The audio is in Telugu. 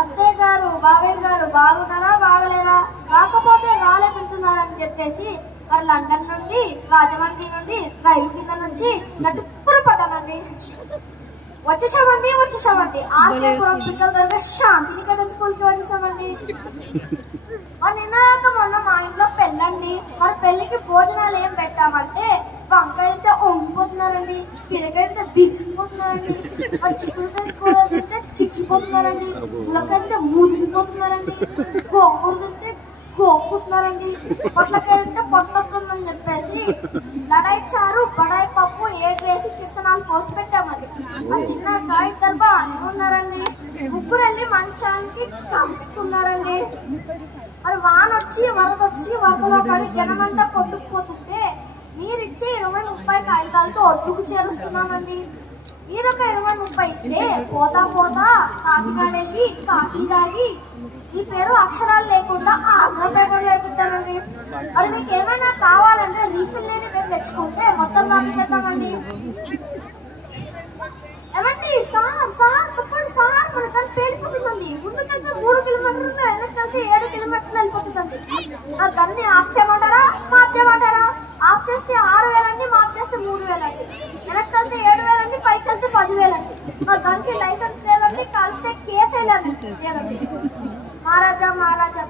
అత్తయ్య గారు బాబాయ్ గారు బాగున్నారా బాగలేరా, రాకపోతే రాలేదంటున్నారని చెప్పేసి మరి లండన్ నుండి రాజమండ్రి నుండి రైలు కింద నుంచి నటుక్కులు పడ్డానండి. వచ్చేసామండి ఆర్కేపురం పిక్కల దగ్గర శాంతినికేతన్ స్కూల్కి వచ్చేసామండి. మరి నిన్నక మొన్న మా ఇంట్లో పెళ్ళండి. మరి పెళ్లికి భోజనాలు ఏం పెట్టామంటే వంకాయలతో వంగిపోతున్నారండి, బీరకాయలతో దిగిసిపోతున్నారండి, మరి చిక్కుడుకాయ కూర తింటే చిక్కిపోతున్నారండి, ములకాయలతో ముదిరిపోతున్నారండి, గోంగూర తింటే గోపుతున్నారండి, పొట్లకాయలంటే పొట్లొస్తుందని చెప్పేసి లడాయి చారు బడాయి పప్పు ఏటేసి కిస్తనాలు పోసి పెట్టామని అది తిన్నాక ఇద్దరు బాగానే ఉన్నారండి. ముగ్గురు వెళ్ళి మంచానికి కలుసుకున్నారండి. మరి వానొచ్చి వరదొచ్చి వరదలో పడి జనమంతా కొట్టుకుపోతుంటే మీరిచ్చే 20-30 కాగితాలతో ఒడ్డుకు చేరుస్తున్నామండి. మీరొక 20-30 ఇస్తే పోతా కాకినాడ వెళ్ళి కాఫీ తాగి ఈ పేరు అక్షరాలు లేకుండా ఆంధ్ర పేపర్ లేపిస్తామండి. మరి మీకు ఏమైనా కావాలంటే రీఫిల్ లేని మేము తెచ్చుకుంటే మొత్తం పంపించేద్దామండి. ఏమండి సార్ చెప్పండి సార్, మన కానీ పేలిపోతుందండి. ముందుకెళ్తే 3 కిలోమీటర్లు, వెనక్కి 7 కిలోమీటర్లు వెళ్ళిపోతుందండి. ఆ గన్ని ఆఫ్ చేయమంటారా మాఫ్ చేయమంటారా? ఆఫ్ చేస్తే 6,000 అండి, మాఫ్ చేస్తే 3,000 అండి. వెనక్కి వెళ్తే 7,000 అండి, పైకి వెళ్తే 10,000 అండి. మా గన్కి లైసెన్స్ లేదండి, కలిస్తే కేసు లేదండి. మహారాజా